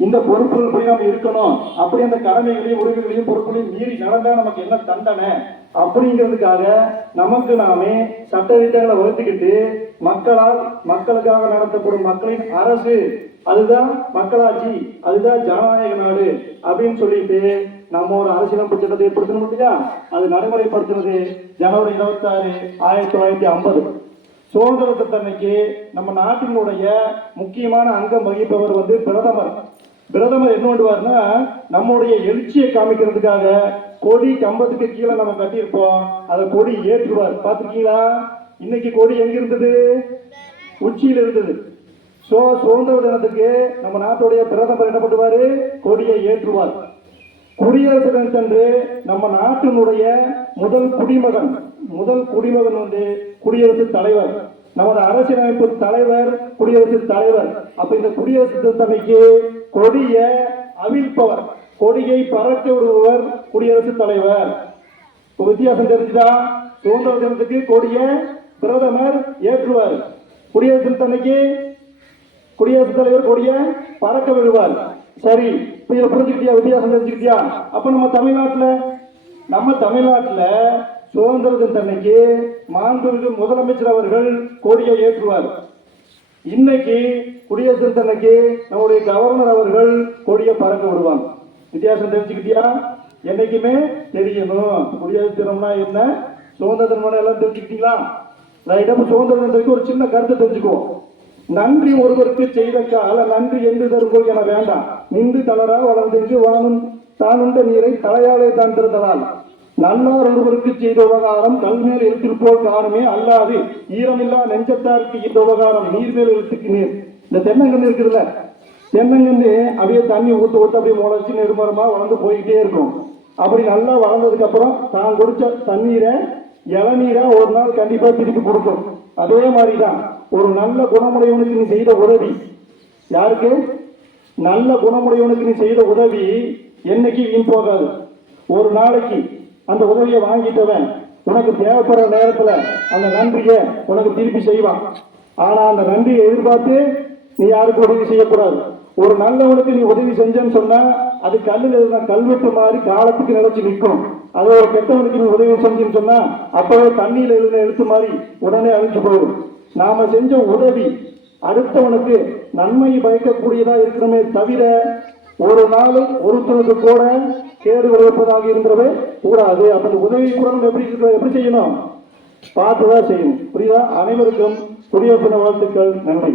இந்த பொறுப்புகள் நம்ம இருக்கணும். அப்படி அந்த கடமைகளையும் உரிமைகளையும் பொறுப்புகளையும் மீறி நடந்தா நமக்கு என்ன தண்டனை அப்படிங்கிறதுக்காக நமக்கு நாமே சட்ட திட்டங்களை வகுத்துக்கிட்டு மக்களுக்காக நடத்தப்படும் மக்களின் அரசு, அதுதான் மக்களாட்சி, அதுதான் ஜனநாயக நாடு அப்படின்னு சொல்லிட்டு நம்ம ஒரு அரசியலமைப்பு சட்டத்தை ஏற்படுத்தணும் இல்லையா? அது நடைமுறைப்படுத்தினது ஜனவரி 26, 1950. சுதந்திர தினத்தன்னைக்கு நம்ம நாட்டினுடைய முக்கியமான அங்கம் வகிப்பவர் பிரதமர். பிரதமர் என்ன பண்ணுவார்னா, நம்முடைய எழுச்சியை காமிக்கிறதுக்காக கொடி கம்பத்துக்கு கீழே நம்ம கட்டியிருப்போம், அதை கொடி ஏற்றுவார். பார்த்துருக்கீங்களா? இன்னைக்கு கொடி எங்க இருந்தது? உச்சியில் இருந்தது. சுதந்திர தினத்துக்கு நம்ம நாட்டுடைய பிரதமர் என்ன பண்ணுவாரு? கொடியை ஏற்றுவார். குடியரசு தினத்தன்று நம்ம நாட்டினுடைய முதல் குடிமகன் குடியரசுத் தலைவர். நமது அரசியலமைப்பு தலைவர் குடியரசுத் தலைவர். அப்ப இந்த குடியரசு தினத்தன்னைக்கு கொடியை அவிழ்ப்பவர், கொடியை பறக்க விடுபவர் குடியரசுத் தலைவர். வித்தியாசம் தெரிஞ்சுதா? சுதந்திர தினத்துக்கு கொடியை பிரதமர் ஏற்றுவார், குடியரசு தினத்தன்னைக்கு குடியரசுத் தலைவர் கொடியை பறக்க விடுவார். சரி, இதை புரிஞ்சுக்கிட்டியா? வித்தியாசம் தெரிஞ்சுக்கிட்டியா? அப்ப நம்ம தமிழ்நாட்டுல சுதந்திர தினத்தன்னைக்கு மாண்புமிகு முதலமைச்சர் அவர்கள் கொடியை ஏற்றுவார். இன்னைக்கு குடியரசு தினத்தன்னைக்கு நம்முடைய கவர்னர் அவர்கள் கொடியை பறக்க விடுவாங்க. வித்தியாசம் தெரிஞ்சுக்கிட்டியா? என்னைக்குமே தெரியணும் குடியரசு தினம்னா என்ன, சுதந்திர தினம் எல்லாம் தெரிஞ்சுக்கிட்டீங்களா? சுதந்திர தினத்துக்கு ஒரு சின்ன கருத்தை தெரிஞ்சுக்குவோம். நன்றி ஒருவருக்கு செய்த கால நன்றி என்று தருகோள் என வேண்டாம். நின்று தளரா வளர்ந்து வானும் தானுண்ட நீரை தலையாலே தான் திறந்ததால் நல்லார் ஒருவருக்கு செய்த உபகாரம் கல்மேல் எழுத்தில் போல் காணுமே அல்லாது ஈரமில்லா நெஞ்சத்தாருக்கு இந்த உபகாரம் நீர்மேல் எழுத்துக்கு நீர். இந்த தென்னங்கன்று இருக்குதுல்ல, தென்னங்கன்று அப்படியே தண்ணி ஊத்து அப்படியே முளைச்சு நெருமரமா வளர்ந்து போய்கிட்டே இருக்கும். அப்படி நல்லா வளர்ந்ததுக்கு அப்புறம் தான் குடிச்ச தண்ணீரை இளநீரா ஒரு நாள் கண்டிப்பா திருப்பி கொடுக்கும். அதே மாதிரிதான் ஒரு நல்ல குணமுடையவனுக்கு நீ செய்த உதவி, யாருக்கு? நல்ல குணமுடையவனுக்கு நீ செய்த உதவி என்னைக்கு வீண் போகாது. ஒரு நாளைக்கு அந்த உதவியை வாங்கிட்டவன் உனக்கு தேவைப்படுற நேரத்துல அந்த நன்றியை உனக்கு திருப்பி செய்வான். ஆனா அந்த நன்றியை எதிர்பார்த்து நீ யாருக்கு உதவி செய்யக்கூடாது. ஒரு நல்லவனுக்கு நீ உதவி செஞ்சேன்னு சொன்னா அது கல்லுல கல்வெட்டு மாதிரி காலத்துக்கு நிலைச்சு நிற்கும். அது ஒரு கெட்டவனுக்கு நீ உதவி செஞ்சுன்னு சொன்னா அப்பவே தண்ணியில எழுதின எழுத்து மாதிரி உடனே அழிஞ்சு போயிடும். நாம செஞ்ச உதவி அடுத்தவனுக்கு நன்மை பயக்கக்கூடியதா இருக்கணுமே தவிர ஒரு நாள் ஒருத்தனுக்கு கூட கேடு விளைவிப்பதாக இருந்தவே கூடாது. அப்ப உதவி கூட எப்படி செய்யணும்? பார்த்துதான் செய்யணும். புரியுதா? அனைவருக்கும் குடியரசு தின வாழ்த்துக்கள். நன்றி.